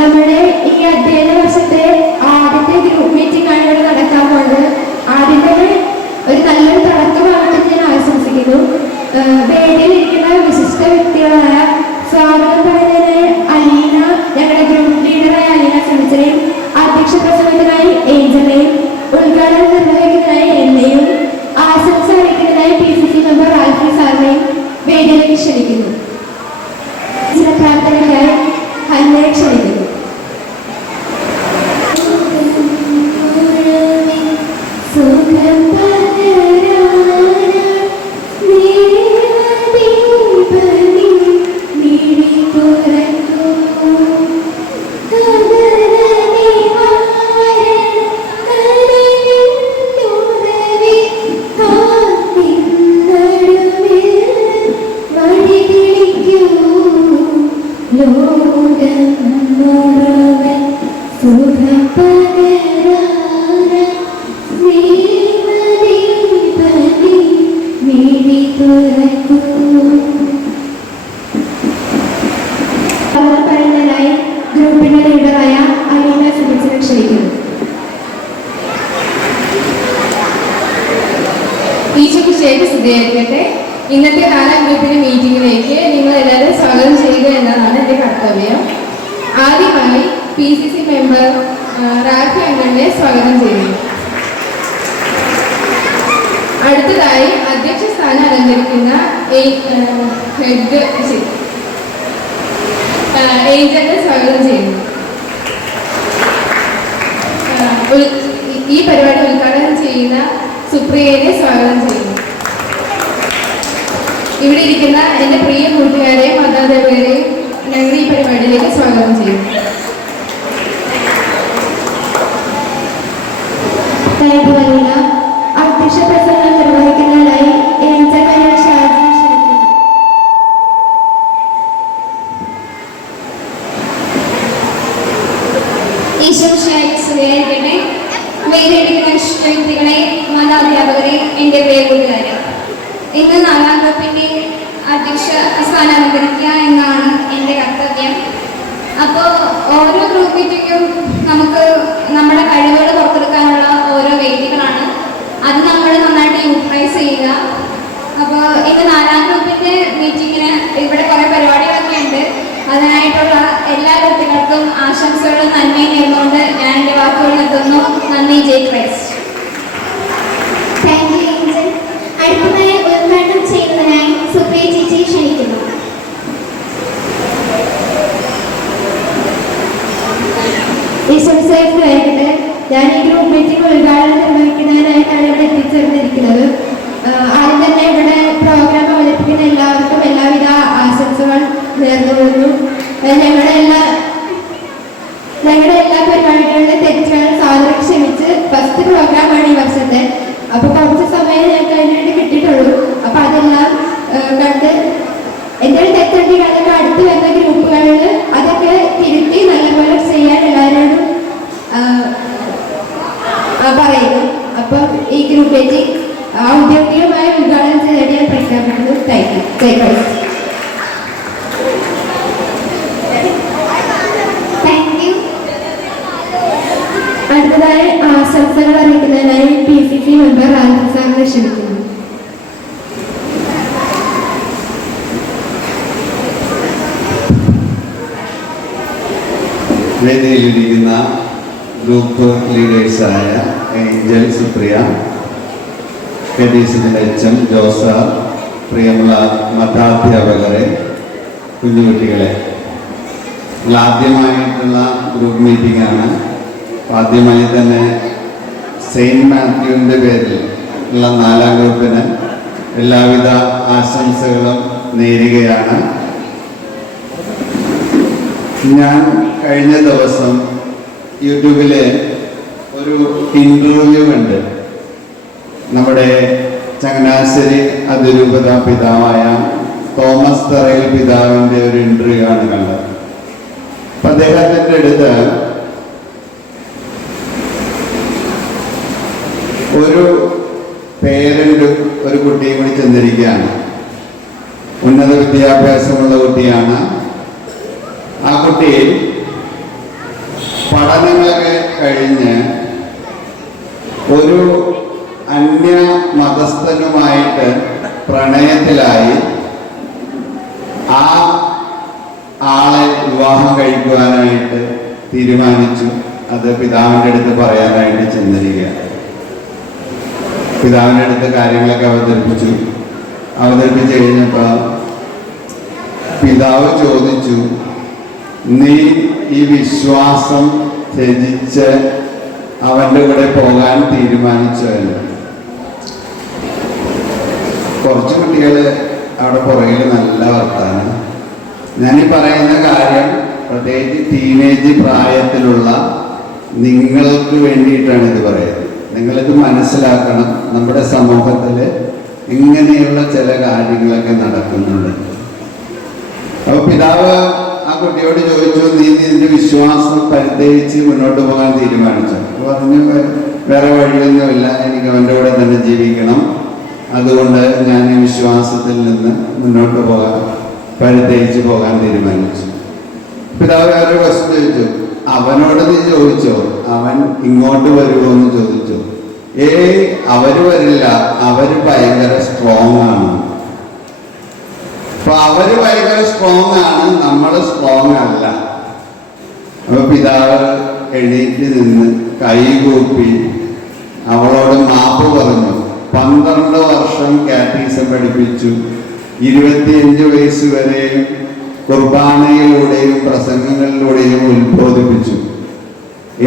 നമ്മുടെ ഈ അധ്യയന വർഷത്തെ ആദ്യത്തെ ഗ്രൂപ്പ് മീറ്റിംഗ് ആണ് ഇവിടെ നടക്കാൻ പോകുന്നത്. ആദ്യത്തെ ഒരു നല്ലൊരു തുടക്കമാകട്ടെ ഞാൻ ആശംസിക്കുന്നു. വേദിയിലിരിക്കുന്ന വിശിഷ്ട വ്യക്തികളായ സ്വാഗതം പറയുന്നതിനായി അലീന, ഞങ്ങളുടെ ഗ്രൂപ്പ് ലീഡറായ അലീന സുമിച്ചനെയും അധ്യക്ഷ പ്രസംഗത്തിനായി ഏഞ്ചലിനെയും ഉദ്ഘാടനം നിർവഹിക്കുന്നതിനായി എന്നെയും ആശംസ അറിയിക്കുന്നതിനായി PCC മെമ്പർ ആൽഫി സാറിനെയും വേദിയിലേക്ക് ക്ഷണിക്കുന്നു. ചില പ്രാർത്ഥനയ്ക്കായി ഹന്നയെ ക്ഷണിക്കുന്നു. പറയുന്നതിനായി ഗ്രൂപ്പിന്റെ ലീഡറായ അലീന സുമിച്ചനെ ക്ഷണിക്കുന്നു. ഈശോയ്ക്ക് സ്തുതിയായിരിക്കട്ടെ. ഇന്നത്തെ 4ാം ഗ്രൂപ്പിന്റെ മീറ്റിംഗിലേക്ക് നിങ്ങൾ എല്ലാവരും സ്വാഗതം ചെയ്യുക എന്നതാണ് എൻ്റെ കർത്തവ്യം. ആദ്യമായി PCC മെമ്പർ റാഫി അങ്കിളിനെ സ്വാഗതം ചെയ്യുന്നു. അടുത്തതായി അധ്യക്ഷ സ്ഥാനം അലങ്കരിക്കുന്ന ഏഞ്ചലിനെ സ്വാഗതം ചെയ്യുന്നു. ഈ പരിപാടി ഉദ്ഘാടനം ചെയ്യുന്ന സുപ്രിയനെ സ്വാഗതം ചെയ്യുന്നു. ഇവിടെ ഇരിക്കുന്ന എൻ്റെ പ്രിയ കൂട്ടുകാരെയും മാതാപിതാക്കളെയും ഞങ്ങൾ ഈ പരിപാടിയിലേക്ക് സ്വാഗതം ചെയ്യുന്നു. അധ്യക്ഷ പ്രസംഗം നിർവഹിക്കുന്നതിനായി വ്യക്തികളെ, മാതാപിതാക്കളെ, എൻ്റെ പ്രിയ കൂട്ടുകാരെ, ഇന്ന് 4ാം ഗ്രൂപ്പിൻ്റെ അധ്യക്ഷ സ്ഥാനം അലങ്കരിക്കുക എന്നാണ് എൻ്റെ കർത്തവ്യം. അപ്പോൾ ഓരോ ഗ്രൂപ്പ് മീറ്റിങ്ങും നമുക്ക് നമ്മുടെ കഴിവുകൾ പുറത്തെടുക്കാനുള്ള ഓരോ വേദികളാണ്. അത് നമ്മൾ നന്നായിട്ട് യൂട്ടിലൈസ് ചെയ്യുക. അപ്പോൾ ഇന്ന് 4ാം ഗ്രൂപ്പിൻ്റെ മീറ്റിങ്ങിന് ഇവിടെ കുറേ പരിപാടികളൊക്കെ ഉണ്ട്. അതിനായിട്ടുള്ള എല്ലാ കുട്ടികൾക്കും ആശംസകളും നന്മയും നേർന്നുകൊണ്ട് ഞാൻ എൻ്റെ വാക്കുകൾ നിർത്തുന്നു. നന്ദി. ജയ് ക്രൈസ്റ്റ്. Thank you Angel. അടുത്തതായി ഉദ്ഘാടനം ചെയ്യുന്നതിനായി സുപ്രിയ ചേച്ചിയെ ക്ഷണിക്കുന്നു. ഞാൻ ഈ ഗ്രൂപ്പ് മീറ്റിംഗ് ഉദ്ഘാടനം നിർവഹിക്കുന്നതിനായിട്ടാണ് ഇവിടെ എത്തിച്ചേർന്നിരിക്കുന്നത്. ആദ്യം തന്നെ ഇവിടെ പ്രോഗ്രാം അവതരിപ്പിക്കുന്ന എല്ലാവർക്കും എല്ലാവിധ ആശംസകൾ നേർന്നുകൊള്ളുന്നു. ഞങ്ങളുടെ എല്ലാ പരിപാടികളുടെ തെറ്റുകൾ സാധനം ക്ഷമിച്ച് ഫസ്റ്റ് പ്രോഗ്രാമാണ് ഈ വർഷത്തെ. അപ്പൊ കുറച്ച് സമയം ഞങ്ങൾക്ക് അതിനുവേണ്ടി കിട്ടിയിട്ടുള്ളൂ. അപ്പൊ അതെല്ലാം കണ്ട് എന്തെങ്കിലും തെറ്റുണ്ടെങ്കിൽ അതൊക്കെ അടുത്ത് വരുന്ന ഗ്രൂപ്പുകളിൽ അതൊക്കെ തിരുത്തി നല്ലപോലെ ചെയ്യാൻ എല്ലാവരോടും പറയുന്നു. അപ്പം ഈ ഗ്രൂപ്പ് മീറ്റിംഗ് ഔദ്യോഗികമായ ഉദ്ഘാടനം ചെയ്ത് ഞാൻ പ്രഖ്യാപിക്കുന്നു. Thank you. ജയ് ക്രൈസ്റ്റ്. അടുത്തതായി ആശംസകൾ അറിയിക്കുന്നതിനായി PCC മെമ്പർ ആൽഫി സാറിനെ ക്ഷണിക്കുന്നു. വേദിയിലിരിക്കുന്ന ഗ്രൂപ്പ് ലീഡേഴ്സായ ഏഞ്ചൽ, സുപ്രിയ, KDC ജോസ, പ്രിയമുള്ള മതാധ്യാപകരെ, കുഞ്ഞുകുട്ടികളെ, ആദ്യമായിട്ടുള്ള ഗ്രൂപ്പ് മീറ്റിംഗ് ആണ്. ആദ്യമായി തന്നെ സെയിൻറ്റ് മാത്യുവിൻ്റെ പേരിൽ ഉള്ള 4ാം ഗ്രൂപ്പിന് എല്ലാവിധ ആശംസകളും നേരുകയാണ്. ഞാൻ കഴിഞ്ഞ ദിവസം യൂട്യൂബിലെ ഒരു ഇൻ്റർവ്യൂ ഉണ്ട്. നമ്മുടെ ചങ്ങനാശ്ശേരി അതിരൂപത പിതാവായ തോമസ് തറയിൽ പിതാവിൻ്റെ ഒരു ഇൻ്റർവ്യൂ ആണ് കണ്ടത്. അപ്പം അദ്ദേഹത്തിൻ്റെ അടുത്ത് ഒരു പേരൻ്റ് ഒരു കുട്ടിയും കൂടി ചെന്നിരിക്കുകയാണ്. ഉന്നത വിദ്യാഭ്യാസമുള്ള കുട്ടിയാണ്. ആ കുട്ടി പഠനങ്ങളൊക്കെ കഴിഞ്ഞ് ഒരു അന്യ മതസ്ഥനുമായിട്ട് പ്രണയത്തിലായി. ആ ആളെ വിവാഹം കഴിക്കുവാനായിട്ട് തീരുമാനിച്ചു. അത് പിതാവിൻ്റെ അടുത്ത് പറയാനായിട്ട് ചെന്നിരിക്കുക. പിതാവിൻ്റെ അടുത്ത് കാര്യങ്ങളൊക്കെ അവതരിപ്പിച്ച് കഴിഞ്ഞപ്പോൾ പിതാവ് ചോദിച്ചു, നീ ഈ വിശ്വാസം ത്യജിച്ച് അവൻ്റെ കൂടെ പോകാൻ തീരുമാനിച്ചോ എന്ന്. കുറച്ച് കുട്ടികൾ അവിടെ പുറകിൽ നല്ല വർത്താനം. ഞാനീ പറയുന്ന കാര്യം പ്രത്യേകിച്ച് ടീനേജ് പ്രായത്തിലുള്ള നിങ്ങൾക്ക് വേണ്ടിയിട്ടാണ് ഇത് പറയുന്നത്. നിങ്ങളിത് മനസ്സിലാക്കണം. നമ്മുടെ സമൂഹത്തിൽ ഇങ്ങനെയുള്ള ചില കാര്യങ്ങളൊക്കെ നടക്കുന്നുണ്ട്. അപ്പൊ പിതാവ് ആ കുട്ടിയോട് ചോദിച്ചു, നീ നിന്റെ വിശ്വാസം പരിത്യജിച്ച് മുന്നോട്ട് പോകാൻ തീരുമാനിച്ചു. പറഞ്ഞു, വേറെ വഴിയൊന്നുമില്ല, എനിക്ക് അവൻ്റെ കൂടെ തന്നെ ജീവിക്കണം, അതുകൊണ്ട് ഞാൻ ഈ വിശ്വാസത്തിൽ നിന്ന് മുന്നോട്ട് പരിത്യജിച്ച് പോകാൻ തീരുമാനിച്ചു. പിതാവ് വേറൊരു ക്വസ്റ്റ്യൻ ചോദിച്ചു, അവനോട് നീ ചോദിച്ചോ അവൻ ഇങ്ങോട്ട് വരുമോ എന്ന് ചോദിച്ചു. അവര് വരില്ല, അവര് ഭയങ്കര സ്ട്രോങ് ആണ്. അപ്പൊ അവര് ഭയങ്കര സ്ട്രോങ് ആണ്, നമ്മൾ സ്ട്രോങ് അല്ല. അപ്പൊ പിതാവ് എണീറ്റ് നിന്ന് കൈകൂപ്പി അവളോട് മാപ്പ് പറഞ്ഞു. 12 വർഷം കാറ്റീസം പഠിപ്പിച്ചു. 25 വയസ്സ് വരെയും കുർബാനയിലൂടെയും പ്രസംഗങ്ങളിലൂടെയും ഉത്ബോധിപ്പിച്ചു.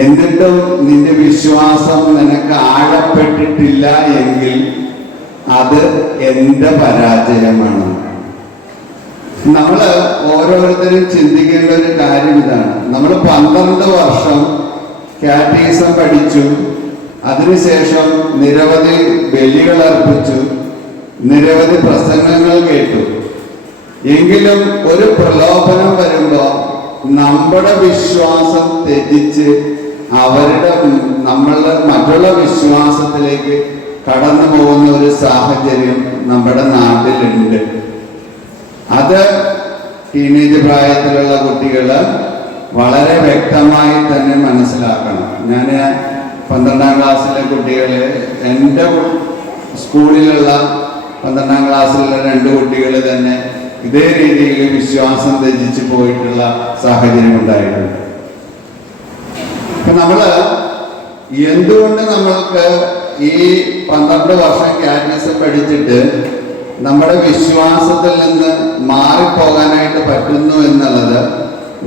എന്നിട്ടും നിന്റെ വിശ്വാസം നിനക്ക് ആഴപ്പെട്ടിട്ടില്ല എങ്കിൽ അത് എൻ്റെ പരാജയമാണ്. നമ്മൾ ഓരോരുത്തരും ചിന്തിക്കേണ്ട ഒരു കാര്യം ഇതാണ്. നമ്മൾ 12 വർഷം കാറ്റീസം പഠിച്ചു, അതിനുശേഷം നിരവധി ബലികൾ അർപ്പിച്ചു, നിരവധി പ്രസംഗങ്ങൾ കേട്ടു. എങ്കിലും ഒരു പ്രലോഭനം വരുമ്പോൾ നമ്മുടെ വിശ്വാസം ത്യജിച്ച് നമ്മളുടെ മറ്റുള്ള വിശ്വാസത്തിലേക്ക് കടന്നു പോകുന്ന ഒരു സാഹചര്യം നമ്മുടെ നാട്ടിലുണ്ട്. അത് ടീനേജ് പ്രായത്തിലുള്ള കുട്ടികൾ വളരെ വ്യക്തമായി തന്നെ മനസ്സിലാക്കണം. ഞാൻ 12ാം ക്ലാസ്സിലെ കുട്ടികളെ, എൻ്റെ സ്കൂളിലുള്ള 12ാം ക്ലാസ്സിലുള്ള 2 കുട്ടികൾ തന്നെ ഇതേ രീതിയിൽ വിശ്വാസം ത്യജിച്ച് പോയിട്ടുള്ള സാഹചര്യം ഉണ്ടായിട്ടുണ്ട്. അപ്പൊ നമ്മള് എന്തുകൊണ്ട് നമ്മൾക്ക് ഈ 12 വർഷം കാറ്റീസം പഠിച്ചിട്ട് നമ്മുടെ വിശ്വാസത്തിൽ നിന്ന് മാറിപ്പോകാനായിട്ട് പറ്റുന്നു എന്നുള്ളത്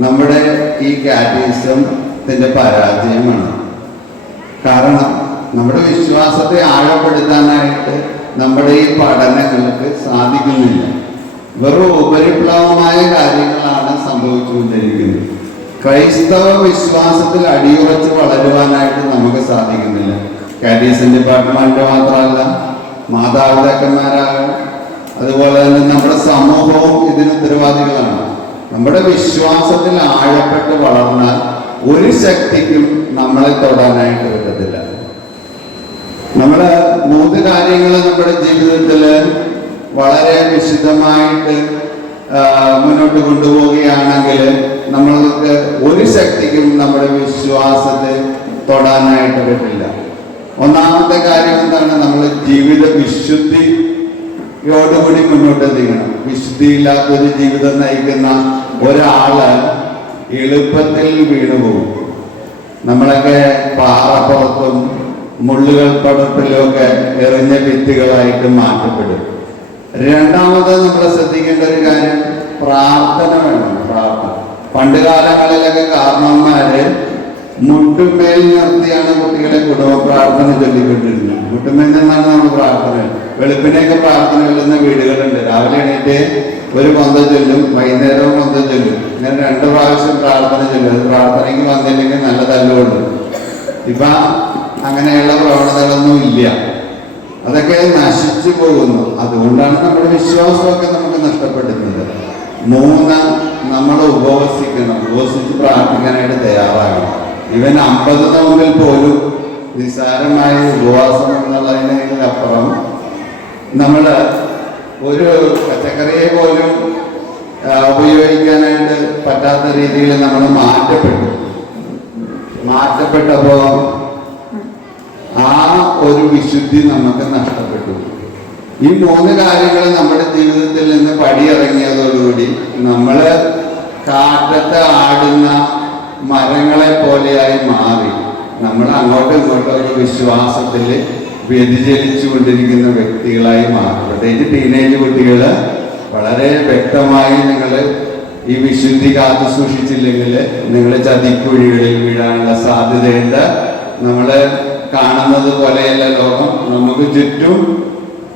നമ്മുടെ ഈ കാറ്റീസത്തിന്റെ പരാജയമാണ്. കാരണം നമ്മുടെ വിശ്വാസത്തെ ആഴപ്പെടുത്താനായിട്ട് നമ്മുടെ ഈ പഠനങ്ങൾക്ക് സാധിക്കുന്നില്ല. വെറും ഉപരിപ്ലവമായ കാര്യങ്ങളാണ് സംഭവിച്ചുകൊണ്ടിരിക്കുന്നത്. ക്രൈസ്തവ വിശ്വാസത്തിൽ അടിയുറച്ച് വളരുവാനായിട്ട് നമുക്ക് സാധിക്കുന്നില്ല. കാറ്റീസം ഡിപ്പാർട്ട്മെന്റ് മാത്രമല്ല, മാതാപിതാക്കന്മാരാകും, അതുപോലെ തന്നെ നമ്മുടെ സമൂഹവും ഇതിന് ഉത്തരവാദികളാണ്. നമ്മുടെ വിശ്വാസത്തിൽ ആഴപ്പെട്ട് വളർന്നാൽ ഒരു ശക്തിക്കും നമ്മളെ തൊടാനായിട്ട് പറ്റത്തില്ല. നമ്മൾ 3 കാര്യങ്ങൾ നമ്മുടെ ജീവിതത്തിൽ വളരെ വിശുദ്ധമായിട്ട് മുന്നോട്ട് കൊണ്ടുപോവുകയാണെങ്കിൽ നമ്മൾക്ക് ഒരു ശക്തിക്കും നമ്മുടെ വിശ്വാസത്തെ തൊടാനായിട്ട് പറ്റില്ല. ഒന്നാമത്തെ കാര്യം എന്താണ്? നമ്മൾ ജീവിത വിശുദ്ധിയോടുകൂടി മുന്നോട്ട് നീങ്ങണം. വിശുദ്ധിയില്ലാത്തൊരു ജീവിതം നയിക്കുന്ന ഒരാള് എളുപ്പത്തിൽ വീണുപോകും. നമ്മളൊക്കെ പാറപ്പുറത്തും മുള്ളുകൾ പടത്തിലുമൊക്കെ എറിഞ്ഞ ഭിത്തികളായിട്ട് മാറ്റപ്പെടും. രണ്ടാമത് നമ്മൾ ശ്രദ്ധിക്കേണ്ട ഒരു കാര്യം, പ്രാർത്ഥന വേണം. പ്രാർത്ഥന പണ്ട് കാലങ്ങളിലൊക്കെ കാരണവന്മാര് മുട്ടുമേൽ നിർത്തിയാണ് കുട്ടികളെ കുടുംബ പ്രാർത്ഥന ചൊല്ലിക്കൊണ്ടിരുന്നത്. മുട്ടുമേൽ നിന്നാണ് നമ്മൾ പ്രാർത്ഥന. വെളുപ്പിനെയൊക്കെ പ്രാർത്ഥന ചൊല്ലുന്ന വീടുകളുണ്ട്. രാവിലെ എണീറ്റ് ഒരു കൊന്ത ചൊല്ലും, വൈകുന്നേരവും കൊന്ത ചൊല്ലും. ഇങ്ങനെ 2 പ്രാവശ്യം പ്രാർത്ഥന ചൊല്ലും. അത് പ്രാർത്ഥനയ്ക്ക് വന്നില്ലെങ്കിൽ നല്ല തല്ലുകൊള്ളു. ഇപ്പൊ അങ്ങനെയുള്ള പ്രവണതകളൊന്നും ഇല്ല. അതൊക്കെ നശിച്ചു പോകുന്നു. അതുകൊണ്ടാണ് നമ്മുടെ വിശ്വാസമൊക്കെ നമുക്ക് നഷ്ടപ്പെടുന്നത്. 3, നമ്മൾ ഉപവസിക്കണം. ഉപവസിച്ച് പ്രാർത്ഥിക്കാനായിട്ട് തയ്യാറാകണം. ഇവൻ 50 നോമ്പിൽ പോലും നിസ്സാരമായ ഉപവാസം എന്നുള്ളതിനപ്പുറം നമ്മൾ ഒരു പച്ചക്കറിയെ പോലും കഴിക്കാനായിട്ട് പറ്റാത്ത രീതിയിൽ നമ്മൾ മാറ്റപ്പെട്ടപ്പോൾ ആ ഒരു വിശുദ്ധി നമുക്ക് നഷ്ടപ്പെട്ടു. ഈ 3 കാര്യങ്ങൾ നമ്മുടെ ജീവിതത്തിൽ നിന്ന് പടിയിറങ്ങിയതോടുകൂടി നമ്മൾ കാറ്റത്ത് ആടുന്ന മരങ്ങളെ പോലെയായി മാറി. നമ്മൾ അങ്ങോട്ടും ഇങ്ങോട്ടും ഒരു വിശ്വാസത്തിൽ വ്യതിചലിച്ചു കൊണ്ടിരിക്കുന്ന വ്യക്തികളായി മാറി. പ്രത്യേകിച്ച് ടീനേജ് കുട്ടികൾ വളരെ വ്യക്തമായി നിങ്ങൾ ഈ വിശുദ്ധി കാത്തു സൂക്ഷിച്ചില്ലെങ്കിൽ നിങ്ങൾ ചതിക്കുഴികളിൽ വീഴാനുള്ള സാധ്യതയുണ്ട്. നമ്മൾ കാണുന്നത് പോലെയല്ല ലോകം. നമുക്ക് ചുറ്റും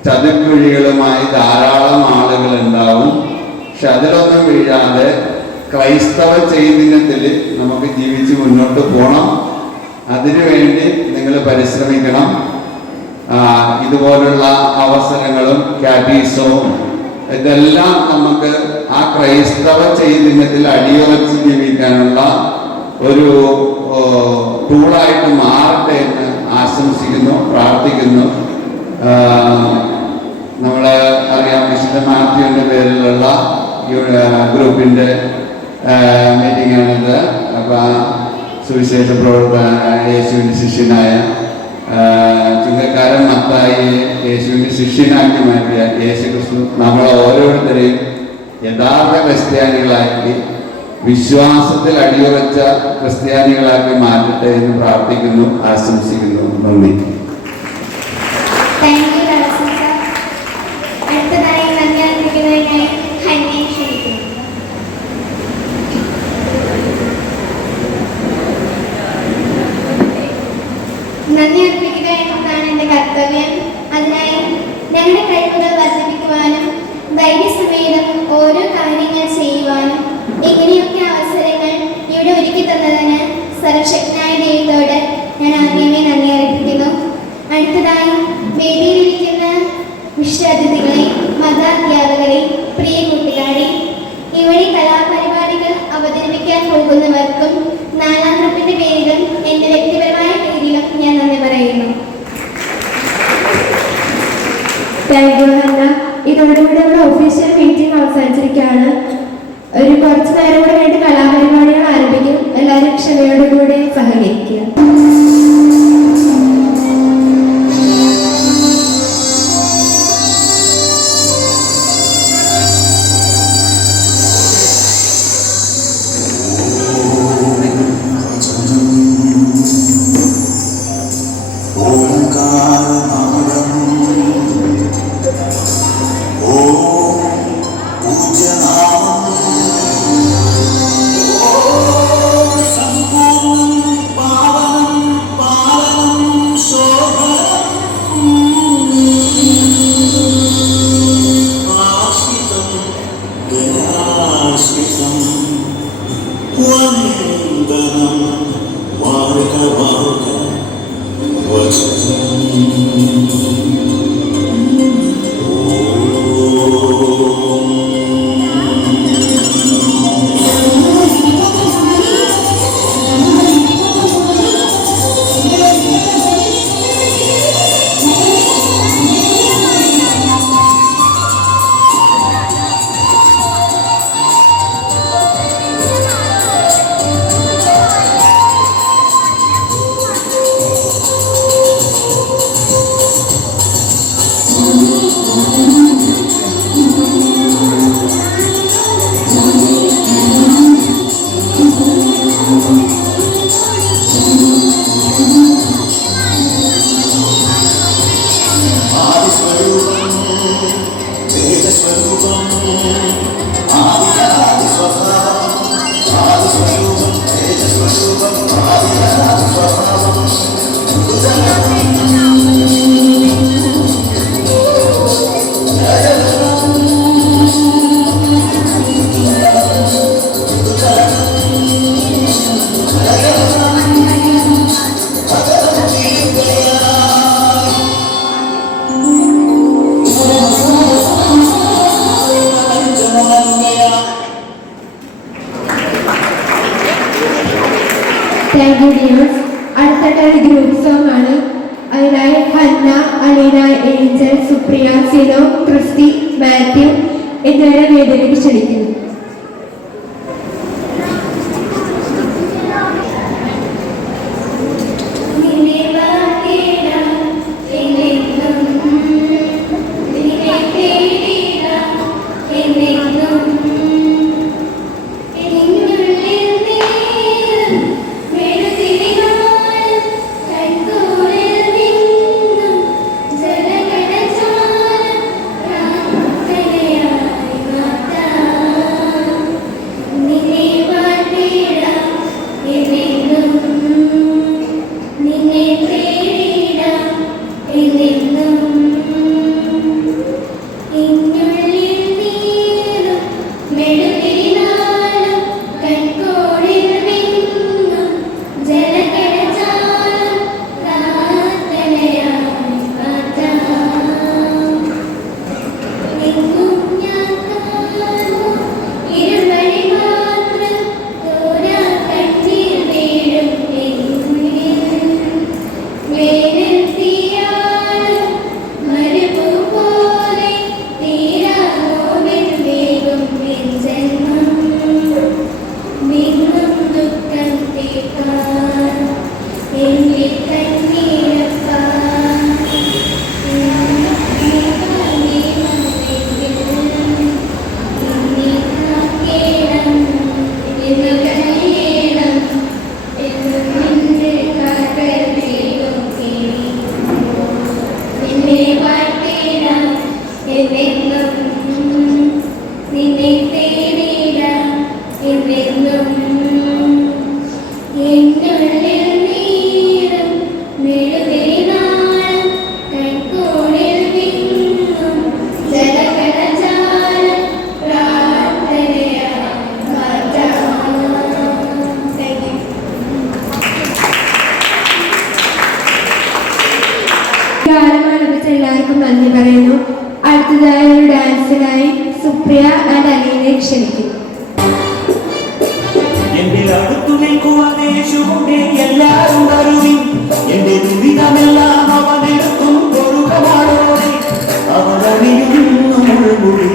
ചതിക്കുഴികളുമായി ധാരാളം ആളുകൾ ഉണ്ടാവും. പക്ഷെ അതിലൊന്നും വീഴാതെ ക്രൈസ്തവ ചൈതന്യത്തിൽ നമുക്ക് ജീവിച്ച് മുന്നോട്ട് പോകണം. അതിനുവേണ്ടി നിങ്ങൾ പരിശ്രമിക്കണം. ഇതുപോലുള്ള അവസരങ്ങളും കാറ്റീസവും ഇതെല്ലാം നമുക്ക് ആ ക്രൈസ്തവ ചൈതന്യത്തിൽ അടിയുറച്ച് ജീവിക്കാനുള്ള ഒരു ടൂളായിട്ട് മാറട്ടെ എന്ന് ആശംസിക്കുന്നു, പ്രാർത്ഥിക്കുന്നു. നമ്മൾ അറിയാം, വിശുദ്ധ മാത്യുവിൻ്റെ പേരിലുള്ള ഗ്രൂപ്പിൻ്റെ മീറ്റിംഗ് ആണിത്. അപ്പം സുവിശേഷ പ്രവർത്തന യേശുവിൻ്റെ ശിഷ്യനായ ചുങ്കക്കാരൻ മത്തായി യേശുവിൻ്റെ ശിഷ്യനാക്കി മാറ്റിയ യേശു ക്രിസ്തു നമ്മളെ ഓരോരുത്തരെയും യഥാർത്ഥ ക്രിസ്ത്യാനികളാക്കി വിശ്വാസത്തിൽ അടിയുറച്ച ക്രിസ്ത്യാനികളാക്കി മാറ്റട്ടെ എന്ന് പ്രാർത്ഥിക്കുന്നു, ആശംസിക്കുന്നു. നന്ദി. അടുത്തതായി നന്ദി അർപ്പിക്കുന്നതിനായി ഹരിയെ ക്ഷണിക്കുന്നു. നന്ദി അർപ്പിക്കുക എന്നതാണ് എൻ്റെ കർത്തവ്യം. അതിനായി ഞങ്ങളുടെ കഴിവുകൾ വർദ്ധിപ്പിക്കുവാനും ധൈര്യസമേതം ഓരോ കാര്യങ്ങൾ ചെയ്യുവാനും ഇങ്ങനെയൊക്കെ അവസരങ്ങൾ ഇവിടെ ഒരുക്കി തന്നതിന് സർവശക്തനായ ദൈവത്തോട് ഞാൻ ആദ്യമേ നന്ദി അർപ്പിക്കുന്നു. അടുത്തതായി വേദിയിലിരിക്കുന്ന വിശിഷ്ടാതിഥികളെ, മതാധ്യാപകരെ, പ്രിയ കൂട്ടുകാരെ, ഇവിടെ കലാപരിപാടികൾ അവതരിപ്പിക്കാൻ പോകുന്നവർക്കും 4ാം ഗ്രൂപ്പിന്റെ പേരിലും എൻ്റെ വ്യക്തിപരമായ പേരിലും ഞാൻ നന്ദി പറയുന്നു. ഇതോടുകൂടി നമ്മുടെ ഒഫീഷ്യൽ മീറ്റിംഗ് അവസാനിച്ചിരിക്കുകയാണ്. ഒരു കുറച്ച് നേരം കൂടെ വേണ്ടി കലാപരിപാടികൾ ആരംഭിക്കും. എല്ലാവരും ക്ഷമയോടുകൂടെ സഹകരിക്കുക. അടുത്ത ഗ്രൂപ്പ് സോങ് ആണ്. അതിനായി ഹന്ന, അലീന, ഏഞ്ചൽ, സുപ്രിയ, സിനോ, ക്രിസ്റ്റി, മാത്യു എന്നിവരെ വേദിയിലേക്ക് ക്ഷണിക്കുന്നു. സുപ്രിയ ആൻഡ് അലീനെ ക്ഷണിക്കുന്നു. എന്റെ അടുത്തു നിൽക്കുവാനേ യേശുവേ എല്ലാവരും വരുവിൻ. എന്റെ ദുരിതമെല്ലാം അവനെടുക്കും കൊടുക്കമാണോടെ. അവനണിയുന്നു മുൾമുടി,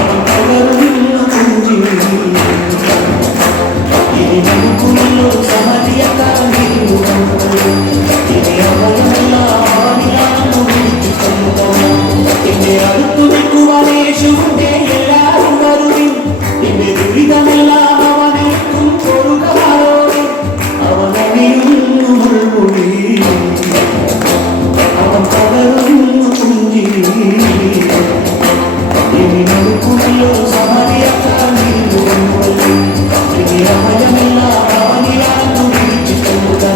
അവൻ പകരുന്നു പുഞ്ചിരി. ഇനി നമുക്കുമല്ലോ സമരിയക്കാരൻ ഇനി അവനെല്ലാം അവനിലാണെന്ന് വിളിച്ചിട്ടുണ്ട്. എന്റെ അടുത്തു നിൽക്കുവാനേ യേശുവേ എല്ലാവരും വരുവിൻ. എന്റെ ദുരിതമെല്ലാം അവനെടുക്കും കൊടുക്കമാണോടെ. അവനണിയുന്നു മുൾമുടി, അവൻ പകരുന്നു പുഞ്ചിരി. ഇനി നമുക്കുമല്ലോ സമരിയക്കാരൻ ഇനി അവനെല്ലാം അവനിലാണെന്ന് വിളിച്ചിട്ടുണ്ട്.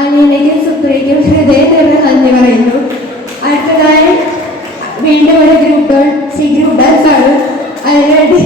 അലീനയ്ക്കും സുപ്രിയയ്ക്കും ഹൃദയം നിറഞ്ഞ നന്ദി പറയുന്നു. അടുത്തതായി വീണ്ടും ഒരു ഗ്രൂപ്പ് ഡാൻസ് ആണ്. അതിനുവേണ്ടി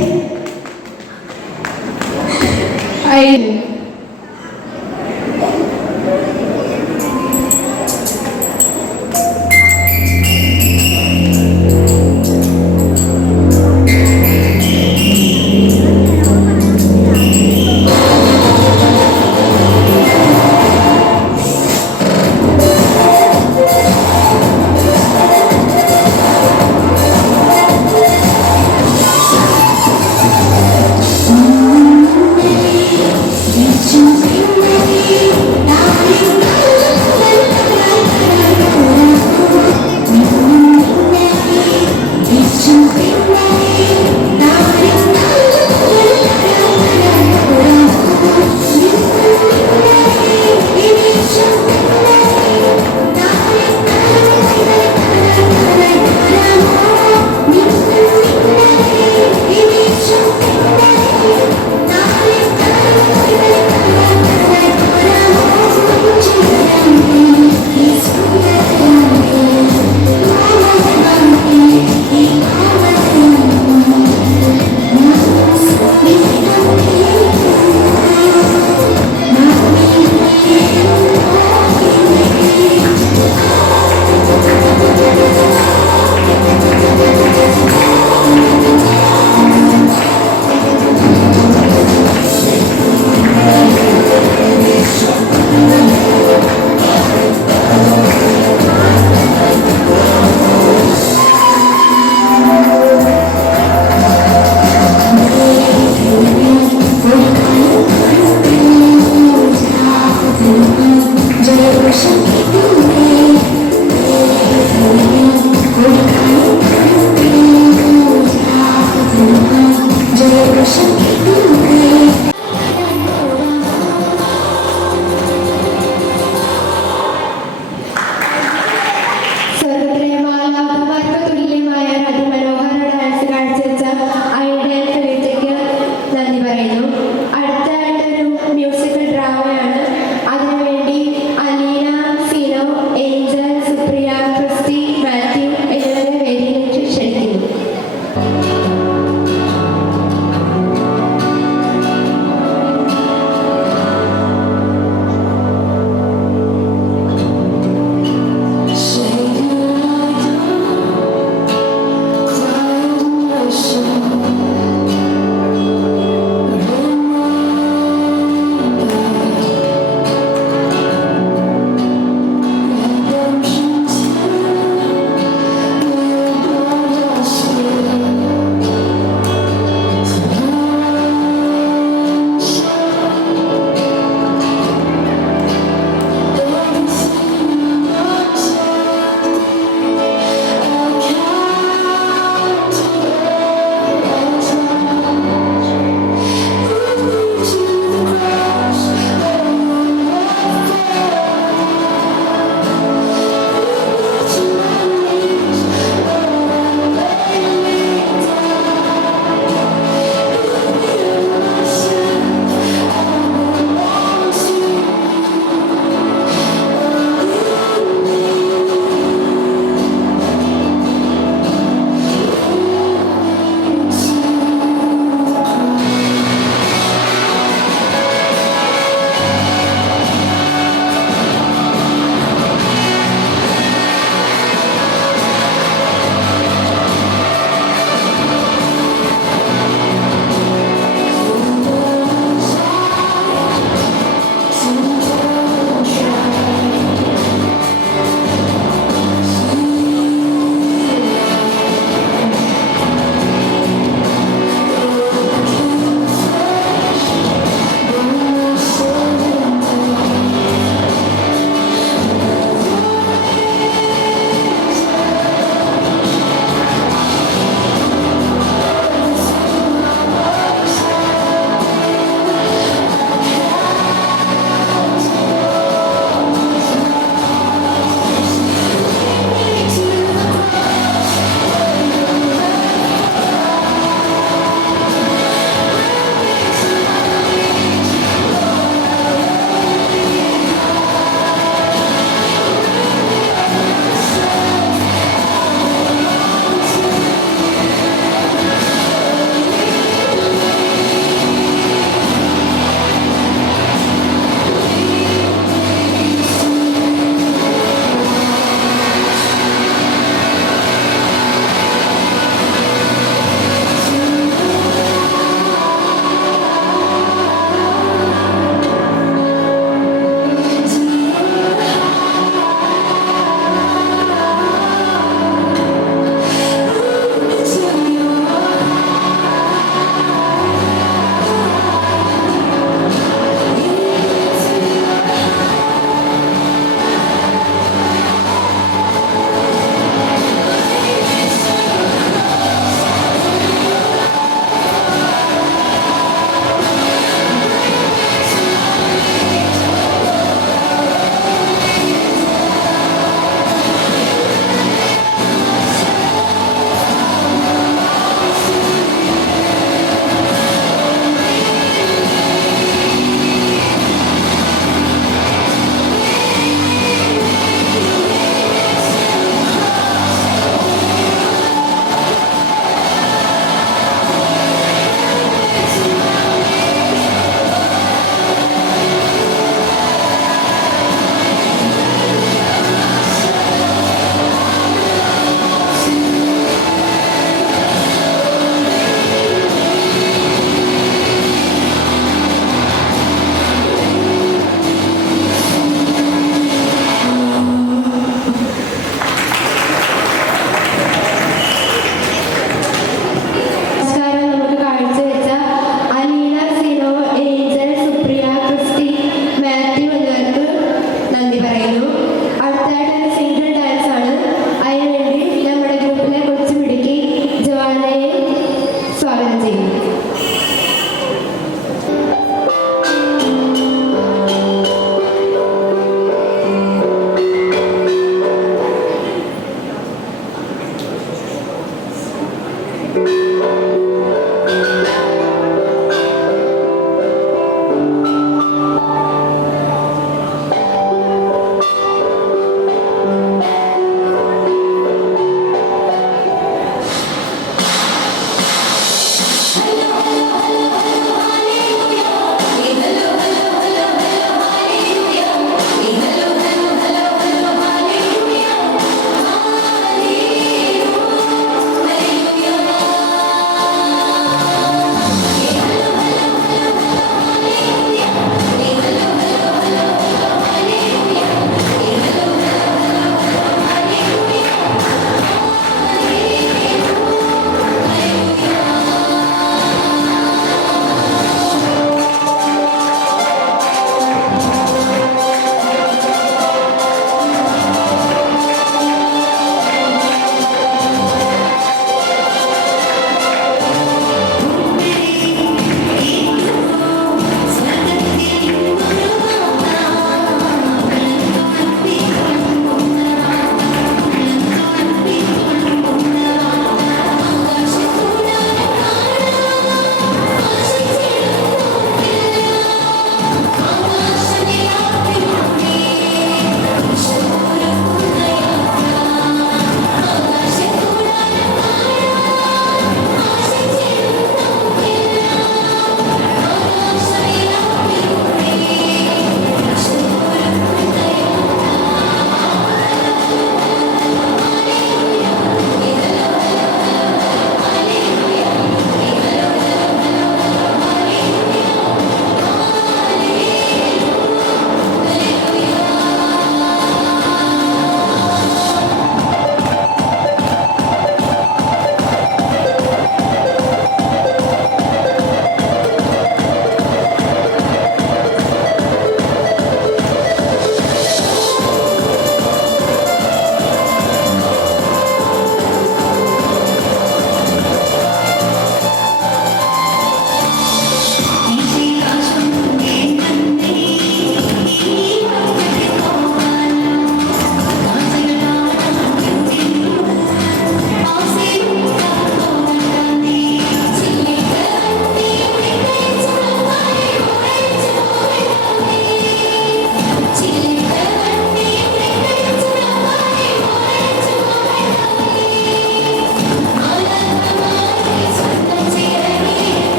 It's